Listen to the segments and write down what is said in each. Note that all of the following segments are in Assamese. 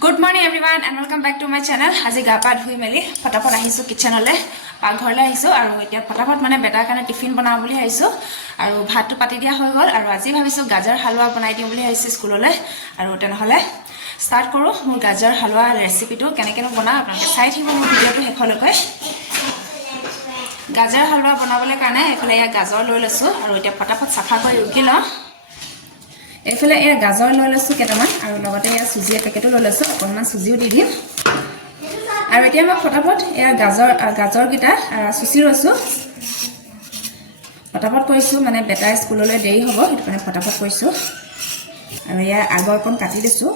Good morning everyone and welcome back to my channel. আজি গা পা ধুই মেলি ফটাফট আহিছো কিচেনলে পাকঘৰলে আহিছো আৰু এতিয়া ফটাফট মানে বেটাৰ কাৰণে টিফিন বনাও বুলি আহিছো আৰু ভাতটো পাতি দিয়া হৈ গল আৰু আজি ভাবিছো গাজৰ হালৱা বনাই দিও বুলি আহিছো স্কুললে আৰু তেনেহলে স্টাৰ্ট কৰো মোৰ গাজৰ হালৱা ৰেচিপিটো কেনেকৈ বনাও আপোনালোকে চাই থাকিব মোৰ ভিডিওটো শেষলৈকে গাজৰ হালৱা বনাবলৈ কাৰণে এফালে গাজৰ লৈ লৈছো আৰু এতিয়া ফটাফট সাফা কৰি ৰুকি লওঁ এফালে গাজৰ লৈ লৈছো কেটামান আৰু লগতে সুজি পেকেটো লৈ লৈছো অকণমান সুজিও দি দিম আৰু এতিয়া মই ফটাফট গাজৰ গিটা সুচি লৈছো ফটাফট কৰিছো মানে বেটাৰ স্কুললৈ দেৰি হ'ব সেইটো কাৰণে ফটাফট কৰিছো আৰু আগৰ কোন কাটি দিছো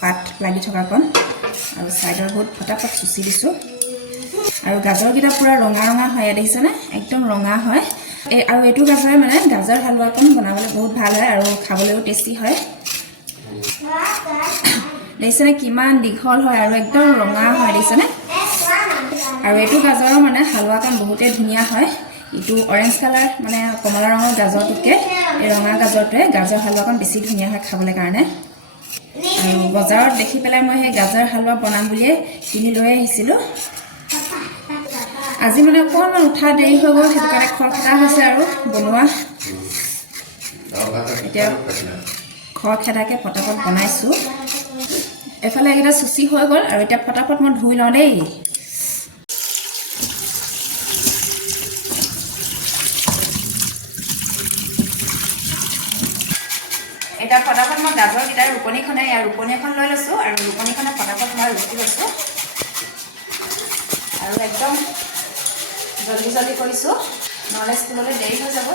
পাত লাগি থকা কোন আৰু সাইডৰ বহুত ফটাফট সুচি দিছো আৰু গাজৰ গিটা পুৰা ৰঙা ৰঙা হয় দেখিছানে একদম ৰঙা হয় আৰু এটু গাজৰে মানে গাজৰ হালৱা কোন বনাবলৈ বহুত ভাল হয় আৰু খাবলৈও টেস্টি হয় দেখিছানে কিমান দীঘল হয় আৰু একদম ৰঙা হয় দেখিছানে আৰু এটু গাজৰৰ মানে হালৱা কোন বহুতে ধুনিয়া হয় ইটো অৰেঞ্জ কালাৰ মানে কমলা ৰঙৰ গাজৰটোকে এই ৰঙা গাজৰটোৱে গাজৰ হালৱা কোন বেছি ধুনিয়া হয় খাবলৈ কাৰণে আৰু বজাৰত দেখি পেলাই মই সেই গাজৰ হালৱা বনাম বুলিয়ে কিনি লৈ আহিছিলো আজি মানে অকণমান উঠা দেৰি হৈ গ'ল সেইটো কাৰণে খৰখেদা হৈছে আৰু বনোৱা এতিয়া খৰখেদাকে ফটাফট বনাইছো এফালে এটা সুচি হৈ গ'ল আৰু এতিয়া ফটাফট মই ধুই লওঁ দেই এটা ফটাফট মই গাজৰ গিটাৰ ৰুকনিখনে ৰুকনিখন লৈ লৈছো আৰু ৰুকনিখনে ফটাফট মই ৰুকি লৈছো আৰু একদম জলদি জলদি কৰিছো নহলে স্কুললৈ দেৰি হৈ যাব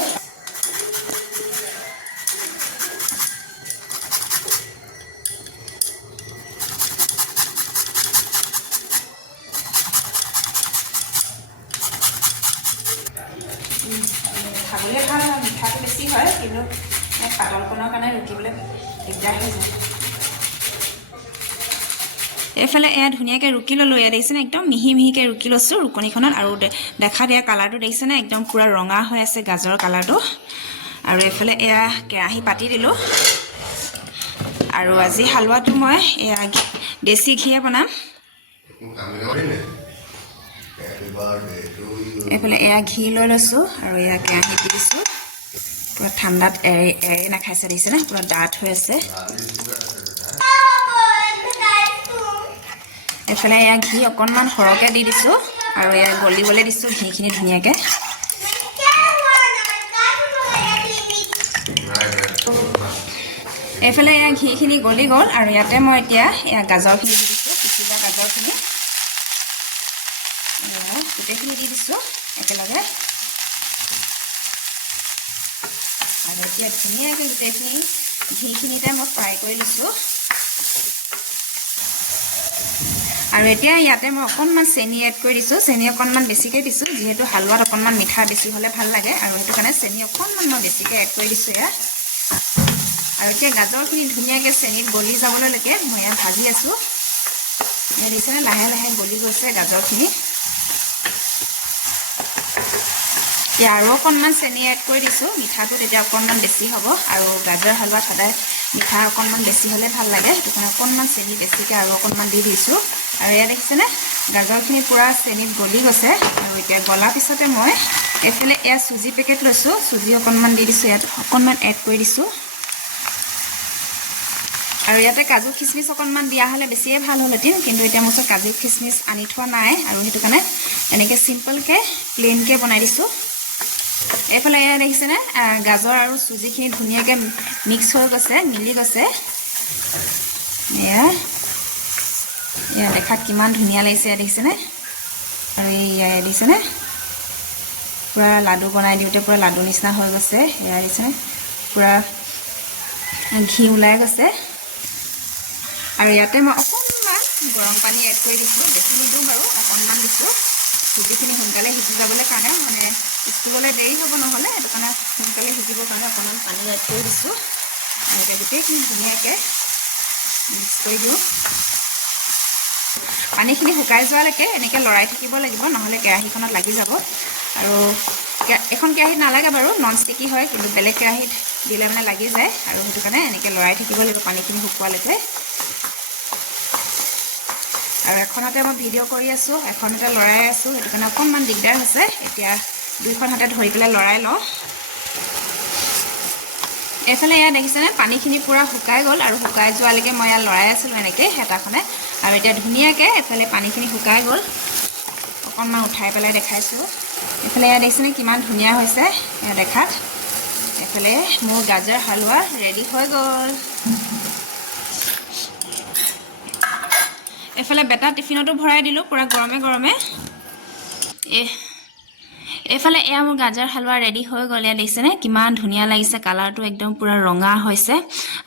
খাবলৈ ভাল হয় মিঠাটো বেছি হয় কিন্তু পাতলকণৰ কাৰণে ৰুকিবলৈ দিগদাৰ হৈ যায় এফালে ধুনিয়াকে ৰুকি ললো দেখিছেনে একদম মিহি মিহিকে ৰুকি লৈছো ৰুকনিখনত আৰু দেখা দিয়া কালাৰটো দেখিছেনে একদম পুৰা ৰঙা হৈ আছে গাজৰ কালাৰটো আৰু এফালে কেৰাহী পাতি দিলো আৰু আজি হালৱাটো মই দেশী ঘিয়ে বনাম এফালে ঘি লৈ লৈছো আৰু কেৰাহী দি দিছো পুৰা ঠাণ্ডাত এৰি নাখাইছে দেখিছেনে পুৰা ডাঠ হৈ আছে এফালে ঘি অকণমান সৰহকে দি দিছো আৰু গলিবলৈ দিছো ঘিখিনি ধুনীয়াকে এফালে ঘিখিনি গলি গ'ল আৰু ইয়াতে মই এতিয়া গাজৰখিনি দি দিছো পিছিবা গাজৰখিনি গোটেইখিনি দি দিছো একেলগে আৰু এতিয়া ধুনীয়াকৈ গোটেইখিনি ঘিখিনিতে মই ফ্ৰাই কৰি লৈছো আৰু এতিয়া ইয়াতে মই অকণমান চেনি এড কৰি দিছো চেনি অকণমান বেছিকৈ দিছো যিহেতু হালৱাত অকণমান মিঠা বেছি হ'লে ভাল লাগে আৰু সেইটো কাৰণে চেনি অকণমান মই বেছিকৈ এড কৰি দিছো আৰু এতিয়া গাজৰখিনি ধুনীয়াকৈ চেনিত গলি যাবলৈকে মই ভাজি আছো দেখিছেনে লাহে লাহে গলি গৈছে গাজৰখিনি এতিয়া আৰু অকণমান চেনি এড কৰি দিছো মিঠাটো তেতিয়া অকণমান বেছি হ'ব আৰু গাজৰ হালৱাত সদায় মিঠা অকণমান বেছি হ'লে ভাল লাগে সেইটো কাৰণে অকণমান চেনি বেছিকৈ আৰু অকণমান দি দিছো আৰু দেখিছেনে গাজৰখিনি পুৰা চেনিত গলি গৈছে আৰু এতিয়া গলাৰ পিছতে মই এফালে সুজি পেকেট লৈছো সুজি অকণমান দি দিছো ইয়াত অকণমান এড কৰি দিছো আৰু ইয়াতে কাজু খিচমিচ অকণমান দিয়া হ'লে বেছিয়ে ভাল হ'লহেঁতেন কিন্তু এতিয়া মোৰ ওচৰত কাজু খিচমিচ আনি থোৱা নাই আৰু সেইটো কাৰণে এনেকৈ চিম্পলকৈ প্লেইনকৈ বনাই দিছো এফালে দেখিছেনে গাজৰ আৰু সুজিখিনি ধুনীয়াকৈ মিক্স হৈ গৈছে মিলি গৈছে দেখাত কিমান ধুনীয়া লাগিছে দেখিছেনে আৰু দেখিছেনে পুৰা লাডু বনাই দিওঁতে পুৰা লাডু নিচিনা হৈ গৈছে দেখিছেনে পুৰা ঘি ওলাই গৈছে আৰু ইয়াতে মই অকণমান গৰম পানী এড কৰি দিছোঁ বেছি নিদিওঁ বাৰু অকণমান দিছোঁ সুজিখিনি সোনকালে সিজি যাবলৈ কাৰণে মানে স্কুললৈ দেৰি হ'ব নহ'লে সেইটো কাৰণে সোনকালে সিজিবৰ কাৰণে অকণমান পানী এড কৰি দিছোঁ আৰু এতিয়া গোটেইখিনি ধুনীয়াকৈ মিক্স কৰি দিওঁ পানীখিনি শুকাই যোৱালৈকে এনেকৈ লৰাই থাকিব লাগিব নহ'লে কেৰাহীখনত লাগি যাব আৰু এখন কেৰাহীত নালাগে বাৰু নন ষ্টিকি হয় কিন্তু বেলেগ কেৰাহীত দিলে মানে লাগি যায় আৰু সেইটো কাৰণে এনেকৈ লৰাই থাকিব লাগিব পানীখিনি শুকোৱালৈকে আৰু এখনতে মই ভিডিঅ' কৰি আছোঁ, এখনতে লৰাই আছোঁ, সেইটো কাৰণে অকণমান দিগদাৰ হৈছে। এতিয়া দুইখন হাতে ধৰি পেলাই লৰাই লওঁ। এইফালে এয়া দেখিছেনে পানীখিনি পূৰা শুকাই গ'ল, আৰু শুকাই যোৱালৈকে মই ইয়াত লৰাই আছিলোঁ এনেকৈ হেতাখনে। আৰু এতিয়া ধুনীয়াকৈ এইফালে পানীখিনি শুকাই গ'ল। অকণমান উঠাই পেলাই দেখাইছোঁ। এইফালে এয়া দেখিছেনে কিমান ধুনীয়া হৈছে এয়া দেখাত। এইফালে মোৰ গাজৰ হালোৱা ৰেডি হৈ গ'ল। এইফালে বেটা টিফিনতো ভৰাই দিলোঁ পূৰা গৰমে গৰমে। এইফালে এয়া মোৰ গাজৰ হালোৱা ৰেডি হৈ গ'ল। এয়া দেখিছেনে কিমান ধুনীয়া লাগিছে, কালাৰটো একদম পূৰা ৰঙা হৈছে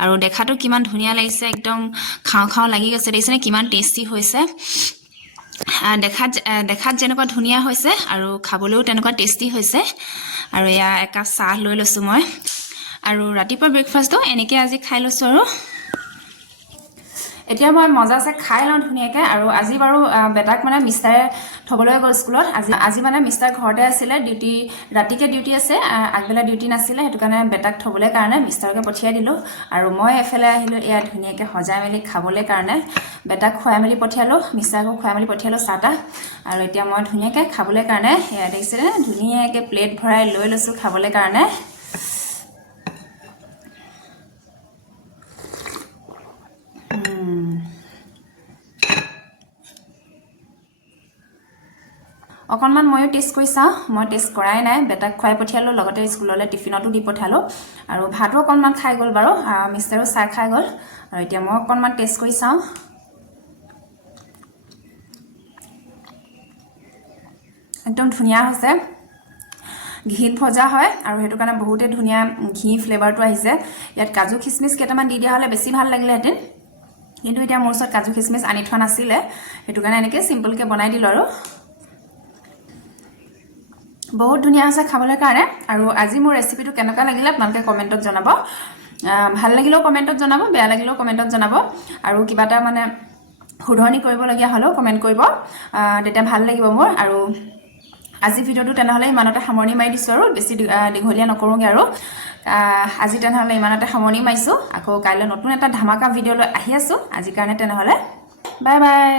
আৰু দেখাটো কিমান ধুনীয়া লাগিছে, একদম খাওঁ খাওঁ লাগি গৈছে। দেখিছেনে কিমান টেষ্টি হৈছে। দেখাত যেনেকুৱা ধুনীয়া হৈছে আৰু খাবলৈও তেনেকুৱা টেষ্টি হৈছে। আৰু এয়া একাপ চাহ লৈ লৈছোঁ মই, আৰু ৰাতিপুৱা ব্ৰেকফাষ্টটো এনেকৈ আজি খাই লৈছোঁ। আৰু এতিয়া মই মজাছে খাই লওঁ ধুনীয়াকৈ। আৰু আজি বাৰু বেটাক মানে মিষ্টাৰে থ'বলৈ গ'ল স্কুলত। আজি মানে মিষ্টাৰ ঘৰতে আছিলে, ৰাতিকে ডিউটি আছে, আগবেলা ডিউটি নাছিলে, সেইটো কাৰণে বেটাক থ'বলৈ কাৰণে মিষ্টাৰকে পঠিয়াই দিলোঁ। আৰু মই এফালে আহিলোঁ এয়া ধুনীয়াকৈ সজাই মেলি খাবলৈ কাৰণে। বেটাক খুৱাই মেলি পঠিয়ালোঁ, মিষ্টাৰকো খুৱাই মেলি পঠিয়ালোঁ চাহ তাহ। আৰু এতিয়া মই ধুনীয়াকৈ খাবলৈ কাৰণে এয়া দেখিছেনে ধুনীয়াকৈ প্লেট ভৰাই লৈ লৈছোঁ খাবলৈ কাৰণে। অকণমান ময়ো টেষ্ট কৰি চাওঁ, মই টেষ্ট কৰাই নাই। বেটাক খুৱাই পঠিয়ালোঁ, লগতে স্কুললৈ টিফিনতো দি পঠালোঁ। আৰু ভাতো অকণমান খাই গ'ল বাৰু, মিষ্টাৰো চাহ খাই গ'ল। আৰু এতিয়া মই অকণমান টেষ্ট কৰি চাওঁ। একদম ধুনীয়া হৈছে, ঘিত ভজা হয় আৰু সেইটো কাৰণে বহুতেই ধুনীয়া ঘি ফ্লেভাৰটো আহিছে। ইয়াত কাজু খিচমিচ কেইটামান দি দিয়া হ'লে বেছি ভাল লাগিলেহেঁতেন, কিন্তু এতিয়া মোৰ ওচৰত কাজু খিচমিচ আনি থোৱা নাছিলে, সেইটো কাৰণে এনেকৈ চিম্পলকৈ বনাই দিলোঁ। আৰু বহুত ধুনীয়া হৈছে খাবলৈ কাৰণে। আৰু আজি মোৰ ৰেচিপিটো কেনেকুৱা লাগিলে আপোনালোকে কমেণ্টত জনাব। ভাল লাগিলেও কমেণ্টত জনাব, বেয়া লাগিলেও কমেণ্টত জনাব। আৰু কিবা এটা মানে শুধৰণি কৰিবলগীয়া হ'লেও কমেণ্ট কৰিব, তেতিয়া ভাল লাগিব মোৰ। আৰু আজি ভিডিঅ'টো তেনেহ'লে ইমানতে সামৰণি মাৰি দিছোঁ, আৰু বেছি দীঘলীয়া নকৰোঁগৈ। আৰু আজি তেনেহ'লে ইমানতে সামৰণি মাৰিছোঁ। আকৌ কাইলৈ নতুন এটা ধামাকা ভিডিঅ' লৈ আহি আছোঁ। আজিৰ কাৰণে তেনেহ'লে বাই বাই।